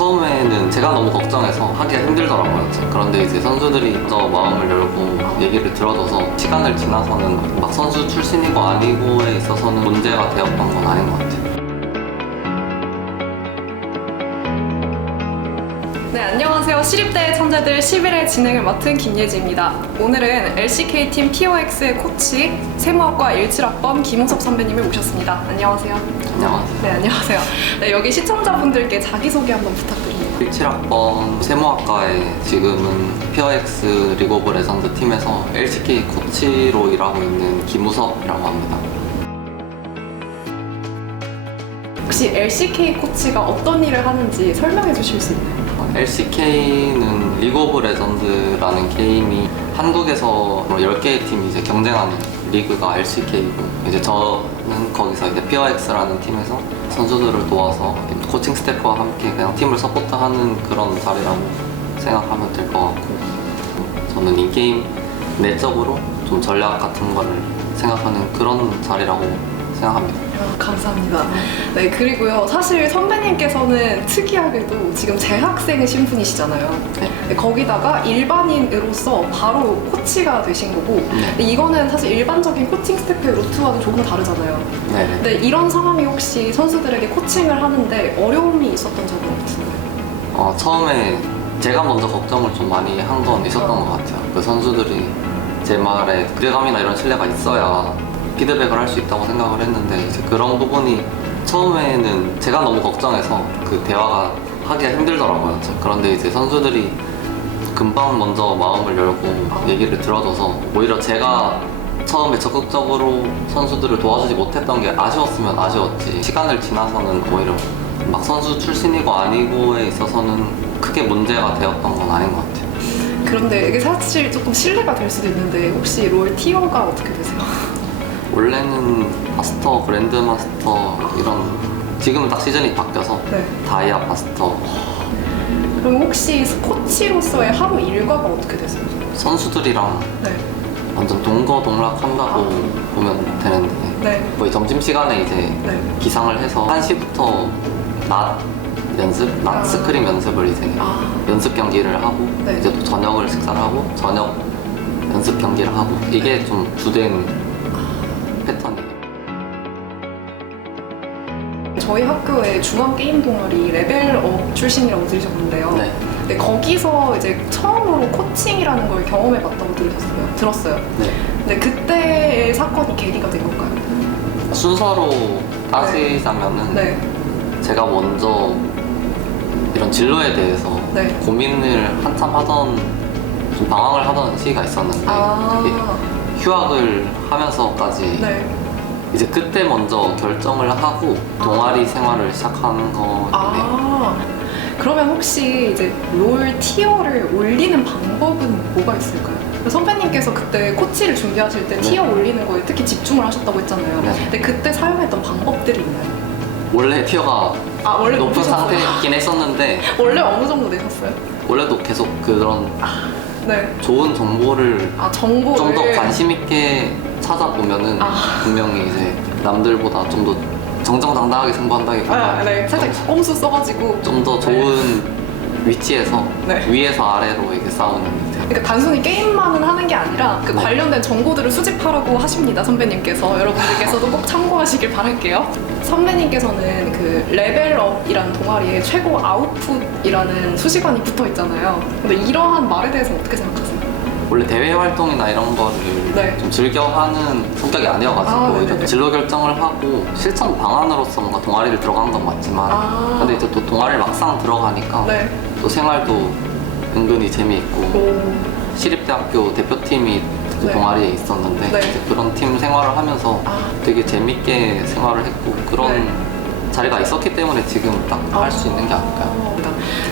처음에는 제가 너무 걱정해서 하기가 힘들더라고요. 그런데 이제 선수들이 먼저 마음을 열고 얘기를 들어줘서 시간을 지나서는 막 선수 출신이고 아니고에 있어서는 문제가 되었던 건 아닌 것 같아요. 네, 안녕하세요. 시립대 천재들 10일의 진행을 맡은 김예지입니다. 오늘은 LCK팀 POX의 코치, 세무학과 17학번 김우섭 선배님을 모셨습니다. 안녕하세요. 안녕하세요. 네, 안녕하세요. 네, 여기 시청자분들께 자기소개 한번 부탁드립니다. 17학번 세무학과에 지금은 POX 리그 오브 레전드 팀에서 LCK 코치로 일하고 있는 김우섭이라고 합니다. 혹시 LCK 코치가 어떤 일을 하는지 설명해 주실 수 있나요? LCK는 리그 오브 레전드라는 게임이 한국에서 10개의 팀이 이제 경쟁하는 리그가 LCK이고, 이제 저는 거기서 이제 POX라는 팀에서 선수들을 도와서 코칭 스태프와 함께 그냥 팀을 서포트하는 그런 자리라고 생각하면 될 것 같고, 저는 이 게임 내적으로 좀 전략 같은 거를 생각하는 그런 자리라고 생각합니다. 감사합니다. 네, 그리고요. 사실 선배님께서는 특이하게도 지금 재학생의 신분이시잖아요. 네, 거기다가 일반인으로서 바로 코치가 되신 거고, 네, 이거는 사실 일반적인 코칭 스태프의 루트와도 조금 다르잖아요. 네. 네, 이런 상황이 혹시 선수들에게 코칭을 하는데 어려움이 있었던 적은 없으신가요? 처음에 제가 먼저 걱정을 좀 많이 한 건 있었던 것 같아요. 그 선수들이 제 말에 기대감이나 이런 신뢰가 있어야 피드백을 할 수 있다고 생각을 했는데, 이제 그런 부분이 처음에는 제가 너무 걱정해서 그 대화가 하기가 힘들더라고요. 그런데 이제 선수들이 금방 먼저 마음을 열고 얘기를 들어줘서 오히려 제가 처음에 적극적으로 선수들을 도와주지 못했던 게 아쉬웠으면 아쉬웠지, 시간을 지나서는 오히려 막 선수 출신이고 아니고에 있어서는 크게 문제가 되었던 건 아닌 것 같아요. 그런데 이게 사실 조금 신뢰가 될 수도 있는데, 혹시 롤 티어가 어떻게 되세요? 원래는 마스터, 그랜드 마스터 이런, 지금은 딱 시즌이 바뀌어서 네. 다이아 마스터. 그럼 혹시 코치로서의 하루 일과가 어떻게 되세요? 선수들이랑 네. 완전 동거동락한다고 보면 되는데, 네. 거의 점심시간에 이제 네. 기상을 해서 1시부터 낮 연습, 낮 스크림 연습을 이제 연습 경기를 하고, 네. 이제 또 저녁을 식사를 하고 저녁 연습 경기를 하고, 이게 좀 주된 패턴이에요. 저희 학교에 중앙게임 동아리 레벨업 출신이라고 들으셨는데요. 네. 근데 거기서 이제 처음으로 코칭이라는 걸 경험해봤다고 들었어요. 네. 근데 그때의 사건이 계기가 된 건가요? 순서로 따지자면은 네. 제가 먼저 이런 진로에 대해서 네. 고민을 한참 하던, 좀 방황을 하던 시기가 있었는데, 이게 휴학을 하면서까지 네. 이제 그때 먼저 결정을 하고 동아리 생활을 시작한 거예요. 그러면 혹시 이제 롤 티어를 올리는 방법은 뭐가 있을까요? 선배님께서 그때 코치를 준비하실 때 네. 티어 올리는 거에 특히 집중을 하셨다고 했잖아요. 네. 근데 그때 사용했던 방법들이 있나요? 원래 티어가 원래 높은 높으셨어요? 상태이긴 했었는데, 원래 어느 정도 내셨어요? 원래도 계속 그런 네. 좋은 정보를 정보를 좀 더 관심 있게 찾아보면은 분명히 이제 남들보다 좀 더 정정당당하게 승부한다기보다 네. 살짝 꼼수 써가지고 좀 더 좋은 위치에서 네. 위에서 아래로 이렇게 싸우는 듯해요. 그러니까 단순히 게임만은 하는 게 아니라 그 네. 관련된 정보들을 수집하라고 하십니다, 선배님께서. 여러분들께서도 꼭 참고하시길 바랄게요. 선배님께서는 그 레벨업이라는 동아리에 최고 아웃풋이라는 수식어이 붙어 있잖아요. 근데 이러한 말에 대해서 어떻게 생각하세요? 원래 대회 활동이나 이런 거를 네. 좀 즐겨하는 성격이 아니어가지고 네네네. 진로 결정을 하고 실천 방안으로서 뭔가 동아리를 들어간 건 맞지만, 근데 이제 또 동아리를 막상 들어가니까 네. 또 생활도 은근히 재미있고, 오. 시립대학교 대표팀이 그 네. 동아리에 있었는데 네. 이제 그런 팀 생활을 하면서 되게 재밌게 생활을 했고, 그런 네. 자리가 있었기 때문에 지금 딱 할 수 있는 게 아닐까요?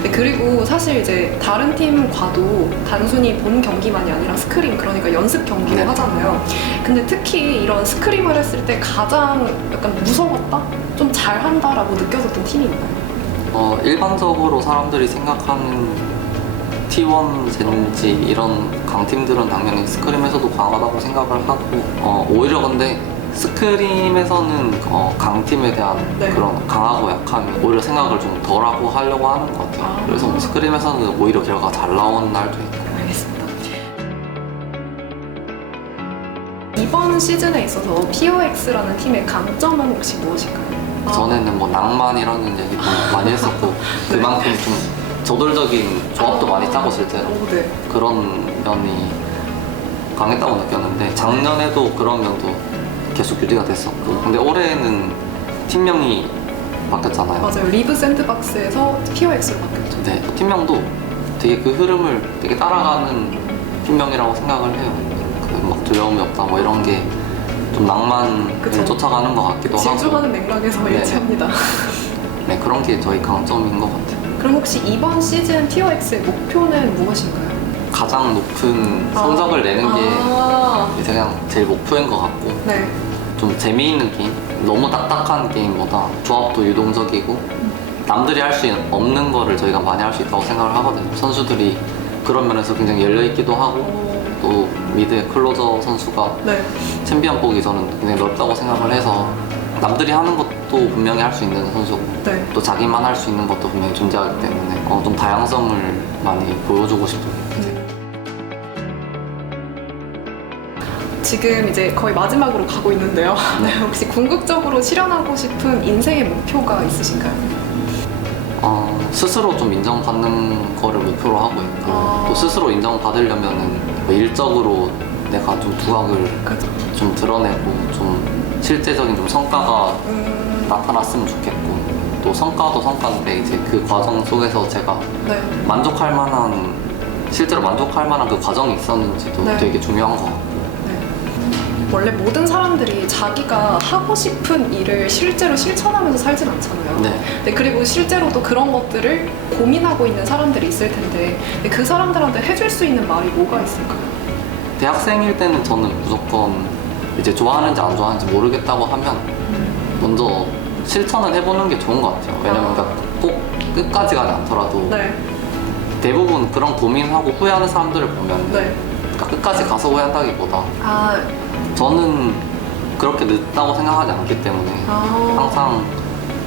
네, 그리고 사실 이제 다른 팀과도 단순히 본 경기만이 아니라 스크림, 그러니까 연습 경기를 네. 하잖아요. 근데 특히 이런 스크림을 했을 때 가장 약간 무서웠다? 좀 잘한다라고 느껴졌던 팀이 있나요? 일반적으로 사람들이 생각하는 T1, 젠지 이런 강팀들은 당연히 스크림에서도 강하다고 생각을 하고, 오히려 근데 스크림에서는 강팀에 대한 네. 그런 강하고 약함이 오히려 생각을 좀 덜하고 하려고 하는 것 같아요. 아. 그래서 뭐 스크림에서는 오히려 결과가 잘 나오는 날도 있고. 알겠습니다. 이번 시즌에 있어서 POX라는 팀의 강점은 혹시 무엇인가요? 전에는 뭐 낭만 이런 얘기도 많이 했었고 그만큼 좀 저돌적인 조합도 많이 짜고 실제로 네. 그런 면이 강했다고 느꼈는데 작년에도 그런 면도 계속 유지가 됐었고 근데 올해는 팀명이 바뀌었잖아요. 맞아요. 리브 샌드박스에서 POX로 바뀌었죠. 네, 팀명도 되게 그 흐름을 되게 따라가는 팀명이라고 생각을 해요. 그 막 두려움이 없다 뭐 이런 게 좀 낭만을 그쵸. 쫓아가는 것 같기도 하고 질주하는 맥락에서 네. 일치합니다. 네, 그런 게 저희 강점인 것 같아요. 그럼 혹시 이번 시즌 POX의 목표는 무엇인가요? 가장 높은 성적을 내는 게 아, 이제 그냥 제일 목표인 것 같고 네. 좀 재미있는 게임, 너무 딱딱한 게임보다 조합도 유동적이고 남들이 할 수 없는 거를 저희가 많이 할 수 있다고 생각을 하거든요. 선수들이 그런 면에서 굉장히 열려있기도 하고 오, 또 미드의 클로저 선수가 네. 챔피언 보기 저는 굉장히 넓다고 생각을 해서 남들이 하는 것도 분명히 할 수 있는 선수고 네. 또 자기만 할 수 있는 것도 분명히 존재하기 때문에 좀 다양성을 많이 보여주고 싶은 지금 이제 거의 마지막으로 가고 있는데요. 네, 혹시 궁극적으로 실현하고 싶은 인생의 목표가 있으신가요? 스스로 좀 인정받는 거를 목표로 하고 있고 아. 또 스스로 인정받으려면은 뭐 일적으로 내가 좀 두각을 그죠. 좀 드러내고 좀 실제적인 좀 성과가 나타났으면 좋겠고 또 성과도 성과인데 이제 그 과정 속에서 제가 네. 만족할 만한 실제로 만족할 만한 그 과정이 있었는지도 네. 되게 중요한 것 같고 네. 원래 모든 사람들이 자기가 하고 싶은 일을 실제로 실천하면서 살진 않잖아요. 네. 네, 그리고 실제로도 그런 것들을 고민하고 있는 사람들이 있을 텐데 네, 그 사람들한테 해줄 수 있는 말이 뭐가 있을까요? 대학생일 때는 저는 무조건 이제 좋아하는지 안 좋아하는지 모르겠다고 하면 먼저 실천을 해보는 게 좋은 것 같아요. 왜냐면 그러니까 꼭 끝까지 가지 않더라도 네. 대부분 그런 고민하고 후회하는 사람들을 보면 네. 그러니까 끝까지 가서 후회한다기보다 아, 저는 그렇게 늦다고 생각하지 않기 때문에 아. 항상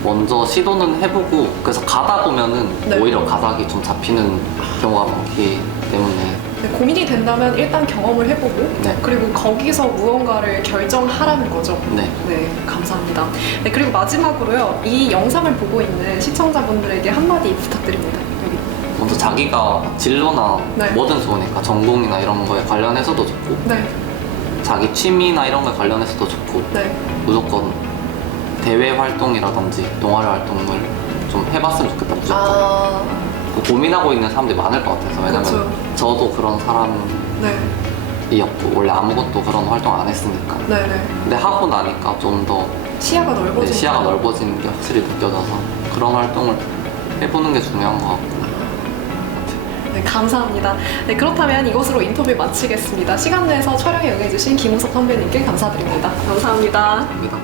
먼저 시도는 해보고 그래서 가다 보면은 네. 오히려 가닥이 좀 잡히는 경우가 많기 때문에 네, 고민이 된다면 일단 경험을 해보고 네. 그리고 거기서 무언가를 결정하라는 거죠. 네. 네, 감사합니다. 네, 그리고 마지막으로요. 이 영상을 보고 있는 시청자분들에게 한마디 부탁드립니다. 여기. 먼저 자기가 진로나 네. 뭐든 좋으니까 전공이나 이런 거에 관련해서도 좋고 네, 자기 취미나 이런 거에 관련해서도 좋고 네. 무조건 대외 활동이라든지 동아리 활동을 좀 해봤으면 좋겠다 무조건 아, 고민하고 있는 사람들이 많을 것 같아서 왜냐면 그쵸. 저도 그런 네, 사람이었고 원래 아무것도 그런 활동 안 했으니까 네, 네. 근데 하고 나니까 좀 더 시야가 넓어지는. 시야가 넓어지는 게 확실히 느껴져서 그런 활동을 해보는 게 중요한 것 같고 네, 감사합니다. 네, 그렇다면 이것으로 인터뷰 마치겠습니다. 시간 내서 촬영에 응해주신 김우석 선배님께 감사드립니다. 감사합니다. 합니다.